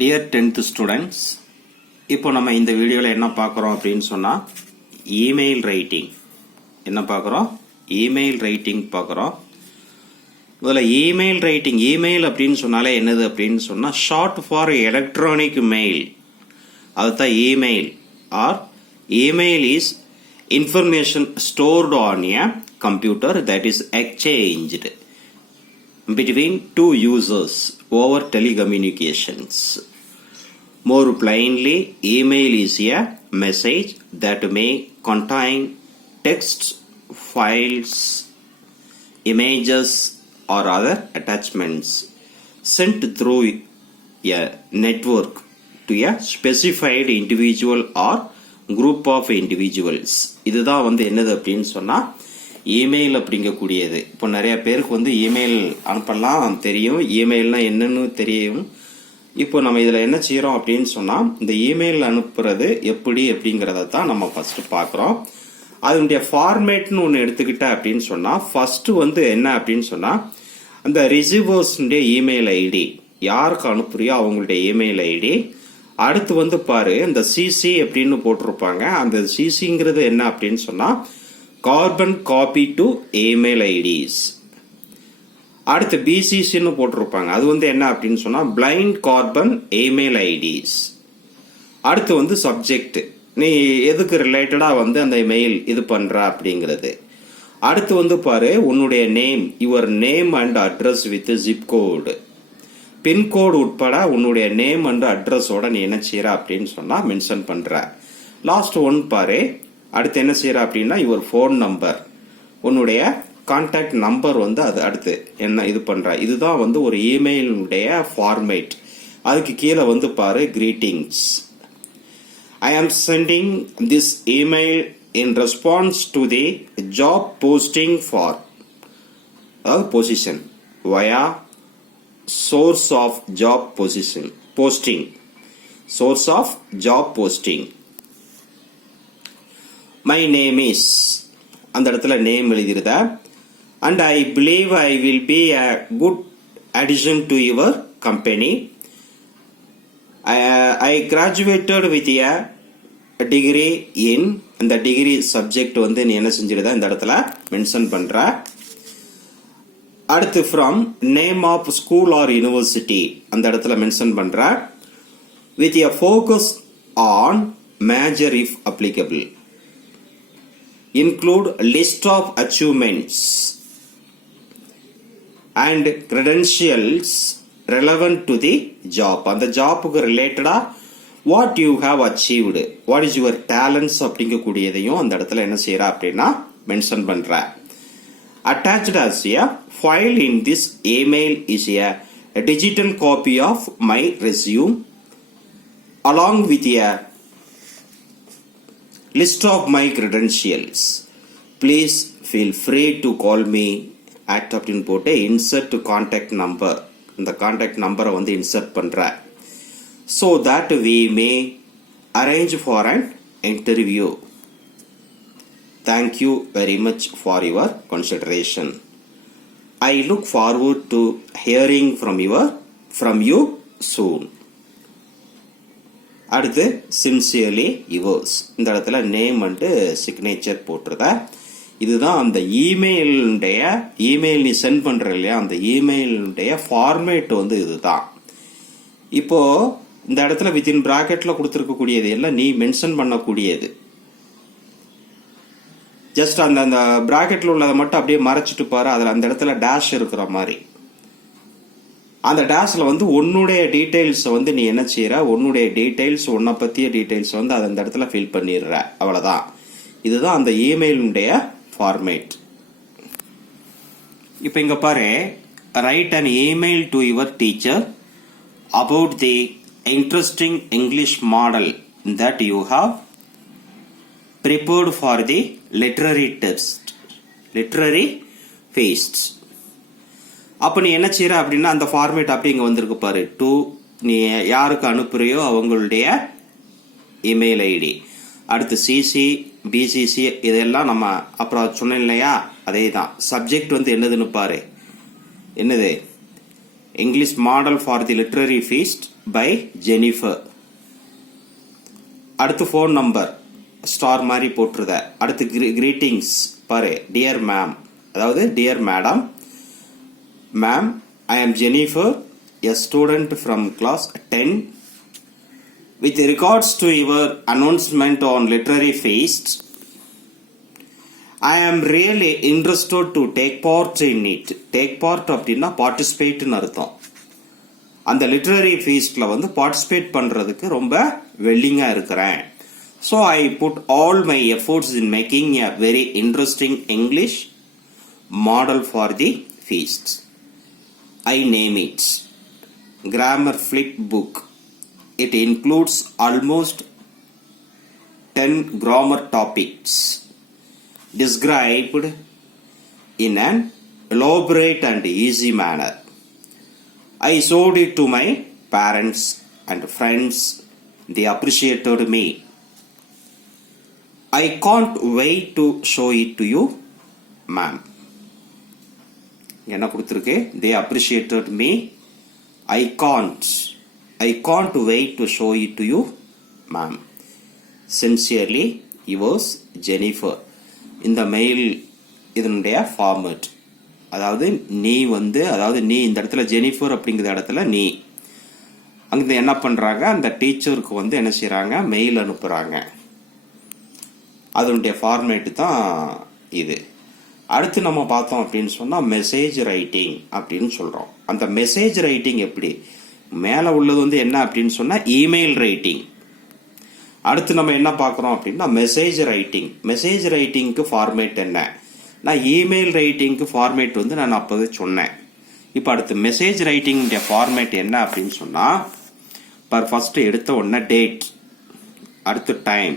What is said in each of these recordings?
Dear 10th students, இப்போ நம்ம இந்த வீடியோவில் என்ன பார்க்குறோம் அப்படின்னு சொன்னால் இமெயில் ரைட்டிங் என்ன பார்க்குறோம். இமெயில் ரைட்டிங் பார்க்குறோம். முதல்ல இமெயில் ரைட்டிங், இமெயில் அப்படின்னு சொன்னாலே என்னது அப்படின்னு சொன்னால் ஷார்ட் ஃபார் எலக்ட்ரானிக் மெயில். அதுதான் email. R email is information stored on a computer that is exchanged between two users over telecommunications. More plainly, email is a message that may contain texts, files, images or other attachments sent through a network to a specified individual or group of individuals. இதுதான் என்னது அப்படின்னு சொன்னா email அப்படிங்கக்கூடியது. இப்போ நிறைய பேருக்கு email அனுப்பலாம் தெரியும், இமெயில்னா என்னன்னு தெரியும். இப்போ நம்ம இதுல என்ன செய்யறோம் அப்படின்னு சொன்னா இந்த இமெயில் அனுப்புறது எப்படி அப்படிங்கறத தான் நம்ம ஃபர்ஸ்ட் பாக்குறோம். அதனுடைய ஃபார்மேட்னு ஒன்று எடுத்துக்கிட்ட அப்படின்னு சொன்னா ஃபர்ஸ்ட் என்ன அப்படின்னு சொன்னா அந்த ரிசீவர்ஸ்னுடைய இமெயில் ஐடி, யாருக்கு அனுப்புறியோ அவங்களுடைய இமெயில் ஐடி. அடுத்து பாரு இந்த சிசி அப்படின்னு போட்டிருப்பாங்க. அந்த சிசிங்கிறது என்ன அப்படின்னு சொன்னா carbon copy to email IDs. அடுத்து பிசிசின்னு போட்டிருப்பாங்க. அது என்ன அப்படின்னு சொன்னா பிளைண்ட் கார்பன் இமெயில் ஐடிஸ். அடுத்து சப்ஜெக்ட், நீ எதுக்கு ரிலேட்டடா அந்த மெயில் இது பண்ற அப்படிங்கிறது. அடுத்து பாரு உன்னுடைய name, your name and address with zip code, pin code உட்பட உன்னுடைய நேம் அண்ட் அட்ரஸோட நீ என்ன செய்யற அப்படின்னு சொன்னா மென்ஷன் பண்ற. லாஸ்ட் ஒன் பாரு. அடுத்து என்ன செய்யற அப்படின்னா யுவர் போன் நம்பர், உன்னுடைய கான்டாக்ட் நம்பர் அது அடுத்து என்ன இது பண்ற. இதுதான் ஒரு இமெயிலுடைய ஃபார்மேட். அதுக்கு கீழே பாரு greetings. I am sending this email in response to the job posting for, அதாவது position via source of job position posting, source of job posting. My name is, அந்த இடத்துல name எழுதிருதா. and I believe I will be a good addition to your company. I graduated with a degree in, அந்த degree subject நீ என்ன செஞ்சிருதா இந்த இடத்துல mention பண்ற. அடுத்து from name of school or university அந்த இடத்துல மென்ஷன் பண்ற. With a focus on major if applicable. Include list of achievements and credentials relevant to the job. அந்த ஜாப்புக்கு ரிலேட்டடா what you have achieved, what is your talents அப்படிங்கக்கூடியதையும் அந்த இடத்துல என்ன செய்யற அப்படின்னா மென்ஷன் பண்ற. Attached as a file in this email is a digital copy of my resume along with a list of my credentials. Please feel free to call me at அப்படின்னு போட்டு insert contact number, இந்த contact number insert பண்ற. So that we may arrange for an interview. Thank you very much for your consideration. I look forward to hearing from you soon. அடுத்து sincerely yours. இந்த இடத்துல name and signature போட்டுருத. இதுதான் அந்த email நீ send பண்ற இல்லையா, அந்த இமெயிலுடைய ஃபார்மேட் இதுதான். இப்போ இந்த இடத்துல வித்தின் பிராக்கெட்ல கொடுத்துருக்கக்கூடியது எல்லாம் நீ மென்ஷன் பண்ணக்கூடியது. ஜஸ்ட் அந்த பிராக்கெட்ல உள்ளதை மட்டும் அப்படியே மறைச்சிட்டு பாரு. அதுல அந்த இடத்துல டேஷ் இருக்கிற மாதிரி, அந்த டேஷ்ல உன்னுடைய டீடைல்ஸ் நீ என்ன செய்யற, உன்னுடைய டீடைல்ஸ், உன்னை பத்திய டீடைல்ஸ் அது அந்த இடத்துல ஃபில் பண்ணிடுற. அவ்வளவுதான். இதுதான் அந்த இமெயிலுடைய ஃபார்மேட். இப்ப இங்க பாரு, right an email to your teacher about the interesting English model that you have prepared for the literary feasts. அப்ப நீ என்ன செய்யற அப்படின்னா அந்த ஃபார்மேட் அப்படி இங்க வந்திருக்கு பாரு. டு, நீ யாருக்கு அனுப்புறியோ அவங்களுடைய இமெயில் ஐடி. அடுத்து சிசி, பிசிசி இதெல்லாம் நம்ம அப்புறம் சொன்னேன் இல்லையா, அதே தான். சப்ஜெக்ட் என்னதுன்னு பாரு. என்னது English Model for the Literary Feast by Jennifer. அடுத்து ஃபோன் நம்பர் ஸ்டார் மாதிரி போட்டுருத. அடுத்து கிரீட்டிங்ஸ் பாரு, டியர் மேம், அதாவது dear madam. Ma'am, I am Jennifer, a student from class 10. With regards to your announcement on literary feasts, I am really interested to take part in it. Take part அப்படின்னா participate ன்னு அர்த்தம். அந்த literary ஃபீஸ்ட்ல வந்து participate பண்றதுக்கு ரொம்ப வெல்லிங்கா இருக்கிறேன். So I put all my efforts in making a very interesting English model for the feasts. I name it Grammar Flip Book. It includes almost 10 grammar topics described in an elaborate and easy manner. I showed it to my parents and friends. They appreciated me. I can't wait to show it to you, ma'am. என்ன கொடுத்திருக்கு? They appreciated me. I can't wait to show it to you, ma'am. Sincerely, yours, Jennifer. இந்த mail இதனுடைய format, அதாவது நீ இந்த இடத்துல Jennifer அப்படிங்கிற இடத்துல நீ அங்க என்ன பண்றாங்க, அந்த டீச்சருக்கு வந்து என்ன செய்யறாங்க, மெயில் அனுப்புறாங்க. அதனுடைய ஃபார்மேட் தான் இது. அடுத்து நம்ம பார்த்தோம் அப்படின்னு சொன்னா மெசேஜ் ரைட்டிங் அப்படின்னு சொல்றோம். அந்த மெசேஜ் ரைட்டிங் எப்படி, மேல உள்ளது வந்து என்ன அப்படின்னு சொன்னா இமெயில் ரைட்டிங். அடுத்து நம்ம என்ன பார்க்கறோம் அப்படின்னா மெசேஜ் ரைட்டிங். மெசேஜ் ரைட்டிங்க்கு ஃபார்மேட் என்ன, நான் இமெயில் ரைட்டிங்க்கு ஃபார்மேட் வந்து நான் அப்போவே சொன்னேன். இப்போ அடுத்து மெசேஜ் ரைட்டிங் ஃபார்மேட் என்ன அப்படின்னு சொன்னா, ஃபர்ஸ்ட் எடுத்த உடனே டேட், அடுத்து டைம்,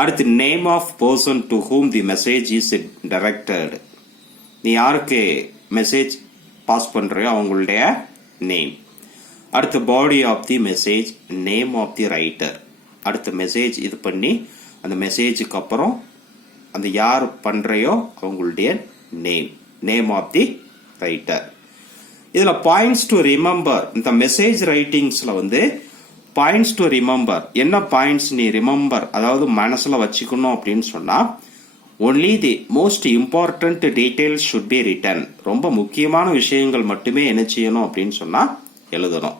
அடுத்து name of person to whom the message is directed. நீ யாருக்கு மெசேஜ் பாஸ் பண்றியோ அவங்களுடைய நேம். அடுத்து body of the message, name of the writer. அடுத்த மெசேஜ் இது பண்ணி அந்த மெசேஜுக்கு அப்புறம் அந்த யார் பண்றையோ அவங்களுடைய நேம் ஆஃப் தி ரைட்டர். இதுல பாயிண்ட்ஸ் டு ரிமெம்பர், இந்த மெசேஜ் ரைட்டிங்ஸ்ல வந்து பாயிண்ட்ஸ் டு ரிமெம்பர், என்ன பாயிண்ட்ஸ் நீ ரிமெம்பர், அதாவது மனசுல வச்சுக்கணும் அப்படின்னு சொன்னா, only the most important details should be written. ரொம்ப முக்கியமான விஷயங்கள் மட்டுமே என்ன செய்யணும் அப்படின்னு சொன்னா எழுதணும்.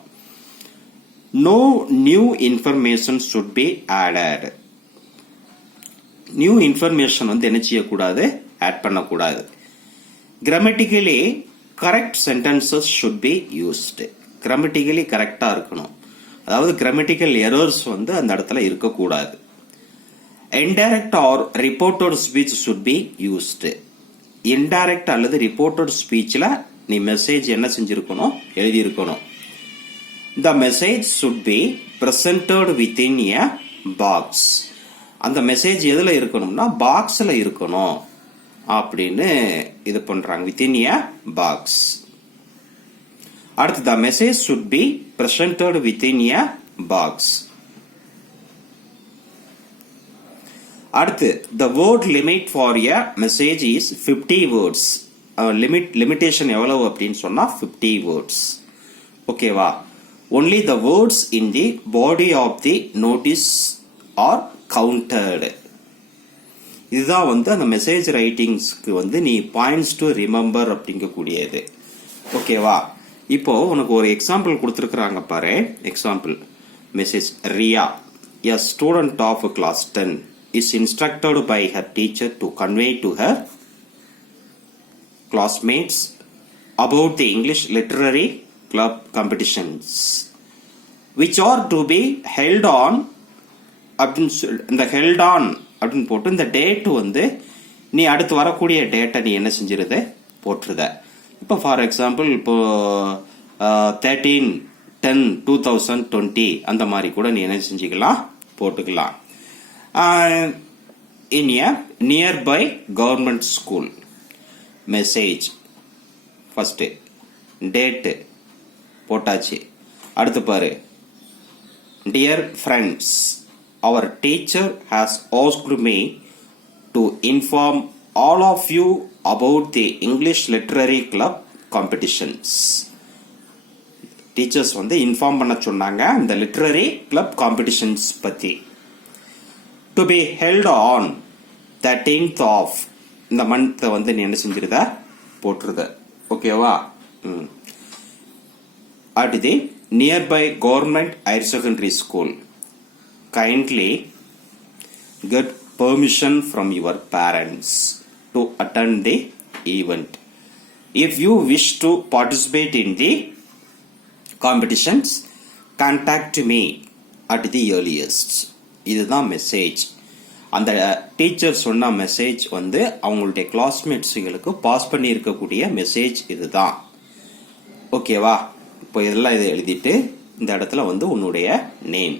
No new information should be added. New information வந்து என்ன செய்யக்கூடாது, ஆட் பண்ணக்கூடாது. Grammatically correct sentences should be used. Grammatically கரெக்டா இருக்கணும், அதாவது கிராமட்டிக்கல் எரர்ஸ் வந்து அந்த இடத்துல இருக்கக்கூடாது. Indirect R reported speech should be used. Indirect அல்லது ரிப்போர்ட்டட் ஸ்பீச்ல நீ மெசேஜ் என்ன செஞ்சிருக்கணும், எழுதியிருக்கணும். The message should be presented within a box. அந்த மெசேஜ் எதுல இருக்கணும்னா பாக்ஸ்ல இருக்கணும் அப்படின்னு இது பண்றாங்க, within a box. அடுத்து the message should be presented within a box. அடுத்து the word limit for a message is 50 words. limitation எவ்வளவு அப்படின்னு சொன்னா 50 words. ஓகேவா? Only the words in the body of the notice are counted. இதுதான் வந்து அந்த message ரைட்டிங்ஸ்க்கு வந்து நீ பாயிண்ட்ஸ் டு ரிமெம்பர் அப்படிங்கக்கூடியது. ஓகேவா? இப்போ உனக்கு ஒரு எக்ஸாம்பிள் கொடுத்துருக்குறாங்க பாரு. Example message, Riya, a student of class 10 is instructed by her teacher to convey to her classmates about the English literary club competitions which are to be held on இந்த held on அப்படின்னு போட்டு இந்த date வந்து நீ அடுத்து வரக்கூடிய டேட்டை நீ என்ன செஞ்சிருத போட்டுருத. இப்போ ஃபார் எக்ஸாம்பிள் இப்போ 13/10/2020 அந்த மாதிரி கூட நீ என்ன செஞ்சுக்கலாம், போட்டுக்கலாம். In a nearby government school message, first date போட்டாச்சு. அடுத்து பாரு, dear friends, our teacher has asked me to inform all of you about the English Literary Club competitions. Teachers வந்து இன்ஃபார்ம் பண்ண சொன்னாங்க இந்த லிட்ரரி கிளப் காம்படிஷன்ஸ் பற்றி. To be held on 13th of இந்த மந்த்தை வந்து நீ என்ன செஞ்சிருத போட்டுருத. ஓகேவா? அடுத்து nearby government higher secondary school kindly get permission from your parents to attend the event. If you wish to participate in the competitions, contact me at the earliest. இதுதான் மெசேஜ். அந்த டீச்சர் சொன்ன மெசேஜ் வந்து அவங்களுடைய கிளாஸ்மேட்ஸுகளுக்கு pass பண்ணி இருக்கக்கூடிய message இதுதான். ஓகேவா? இப்போ இதெல்லாம் இதை எழுதிட்டு இந்த இடத்துல வந்து உன்னுடைய நேம்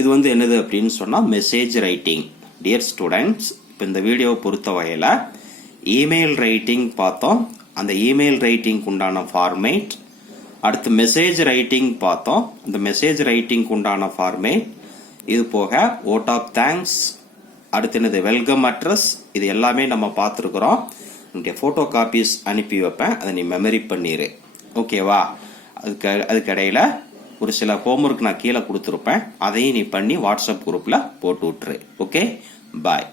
இது வந்து என்னது அப்படின்னு சொன்னா மெசேஜ் ரைட்டிங். டியர் ஸ்டூடெண்ட்ஸ், இப்போ இந்த வீடியோவை பொறுத்த வகையில் இமெயில் ரைட்டிங் பார்த்தோம். அந்த இமெயில் ரைட்டிங் உண்டான ஃபார்மேட், அடுத்து மெசேஜ் ரைட்டிங் பார்த்தோம். இந்த மெசேஜ் ரைட்டிங் உண்டான ஃபார்மேட், இது போக ஓட் ஆஃப் தேங்க்ஸ், அடுத்து என்னது வெல்கம் அட்ரஸ், இது எல்லாமே நம்ம பார்த்துருக்குறோம். உன்னுடைய ஃபோட்டோ காப்பீஸ் அனுப்பி வைப்பேன், அதை நீ மெமரி பண்ணிடு. ஓகேவா? அதுக்கு இடையில ஒரு சில ஹோம்ஒர்க் நான் கீழே கொடுத்துருப்பேன், அதையும் நீ பண்ணி வாட்ஸ்அப் குரூப்பில் போட்டு விட்டுரு. ஓகே, பாய்.